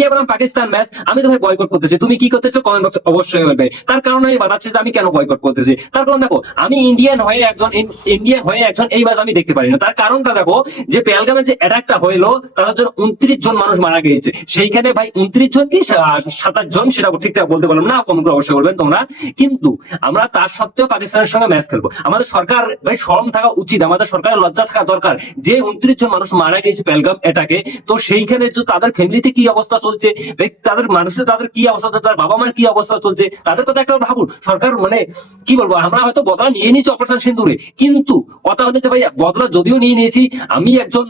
India বনাম Pakistan match, আমি তো ভাই বয়কট করতেছি। তুমি কি করতেছো? কমেন্ট বক্সে অবশ্যই বলবে। তার কারণ আমি বাতাচ্ছি যে আমি কেন বয়কট করতেছি? তার কারণ দেখো, আমি ইন্ডিয়ান হয়ে একজন ইন্ডিয়ান হয়ে একজন এই ম্যাচ আমি দেখতে পারি না তার কারণটা দেখো, যে পেলগামে যে অ্যাটাকটা হইল তাদের জন্য উনত্রিশ জন মানুষ মারা গিয়েছে। সেইখানে ভাই উনত্রিশ জন কি সাতাশ জন, সেটা ঠিকঠাক বলতে পারলাম না কমেন্ট করে অবশ্যই বলবেন তোমরা। কিন্তু আমরা তার সত্ত্বেও পাকিস্তানের সঙ্গে ম্যাচ খেলব। আমাদের সরকার, ভাই, শরম থাকা উচিত। আমাদের সরকারের লজ্জা থাকা দরকার। যে উনত্রিশ জন মানুষ মারা গিয়েছে পেলগাম এটাকে তো সেইখানে তাদের ফ্যামিলিতে কি অবস্থা চলছে তাদের মানুষের, তাদের কি অবস্থা তাদের বাবা মার কি অবস্থা চলছে, তাদের কথা একটা ভাবুন। সরকার মানে কি বলব, আমরা হয়তো বদলা নিয়ে নিয়েছি অপারেশন সিন্দুরে কিন্তু কথা হচ্ছে ভাই, বদলা যদিও নিয়ে নিয়েছি, আমি একজন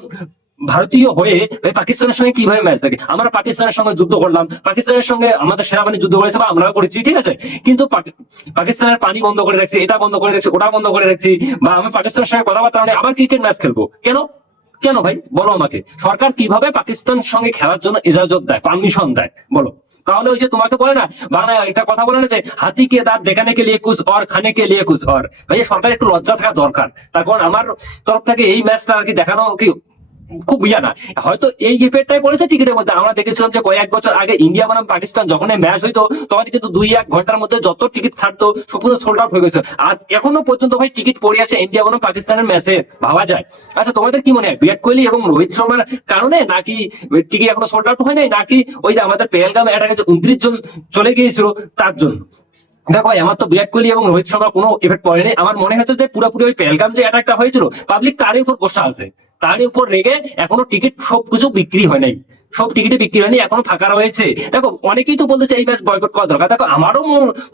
ভারতীয় হয়ে ভাই পাকিস্তানের সঙ্গে কীভাবে ম্যাচ থাকে আমরা পাকিস্তানের সঙ্গে যুদ্ধ করলাম, পাকিস্তানের সঙ্গে আমাদের সেনাবাহিনী যুদ্ধ করেছে বা আমরাও করেছি, ঠিক আছে? কিন্তু পাকিস্তানের পানি বন্ধ করে রাখছি, এটা বন্ধ করে রাখছি, ওটা বন্ধ করে রাখছি, বা আমি পাকিস্তানের সঙ্গে কথাবার্তা আবার ক্রিকেট ম্যাচ খেলব। কেন? কেন ভাই? বলো আমাকে। সরকার কীভাবে পাকিস্তানের সঙ্গে খেলার জন্য ইজাজত দেয় পারমিশন দেয়? বলো। তাহলে ওই যে তোমাকে বলে না বাংলা একটা কথা বলে না যে, হাতি কে দাঁত দেখানে কে লিয়ে কুশ অর, খানে কে লিয়ে কুশ অর? ভাই সরকার একটু লজ্জা থাকা দরকার। তার কারণ আমার তরফ থেকে এই ম্যাচটা আর কি দেখানো কি খুব ইয়া না। হয়তো এই এফেক্টটাই পড়েছে টিকিটের মধ্যে। আমরা দেখেছিলাম যে কয়েক বছর আগে ইন্ডিয়া বনাম পাকিস্তান যখন ম্যাচ হইতো, তখন কিন্তু দুই এক ঘণ্টার মধ্যে যত টিকিট ছাড়তো সম্পূর্ণ সোল্ড আউট হয়ে গেছে। আর এখনও পর্যন্ত ভাই টিকিট পড়ে আছে ইন্ডিয়া বনাম পাকিস্তানের ম্যাচে ভাবা যায়। আচ্ছা তোমাদের কি মনে হয়, বিরাট কোহলি এবং রোহিত শর্মার কারণে নাকি টিকিট এখনও সোল্ড আউট হয় নাই? নাকি ওই যে আমাদের পেহেলগাম এটাকে যে উনত্রিশ জন চলে গিয়েছিল, তার জন্য? দেখো ভাই, আমার তো বিরাট কোহলি এবং রোহিত শর্মার কোনো এফেক্ট পড়েনি আমার মনে হচ্ছে যে পুরোপুরি ওই পেলগাম যে অ্যাটাকটা হয়েছিল পাবলিক তারই উপর গোসা আছে। তারই উপর রেগে এখনও টিকিট সবকিছু বিক্রি হয় নাই। সব টিকিটে বিক্রি হয়নি এখনও ফাঁকা রয়েছে। দেখো অনেকেই তো বলতেছে এই ম্যাচ বয়কট করা দরকার। দেখো আমারও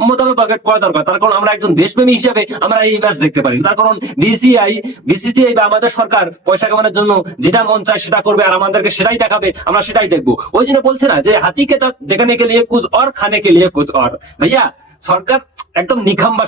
মোতাবেক বয়কট করা দরকার। তার কারণ আমরা একজন দেশপ্রেমী হিসাবে আমরা এই ম্যাচ দেখতে পারি তার কারণ বিসিআই বিসিসিআই বা আমাদের সরকার পয়সা কামানোর জন্য যেটা মন চায় সেটা করবে আর আমাদেরকে সেটাই দেখাবে আমরা সেটাই দেখব। ওই জন্য বলছে না যে হাতিকে তার দেখানে কে লিয়ে কুছ অর খানে কে লিয়ে কুছ অর। ভাইয়া সরকার একদম নিখাম্বা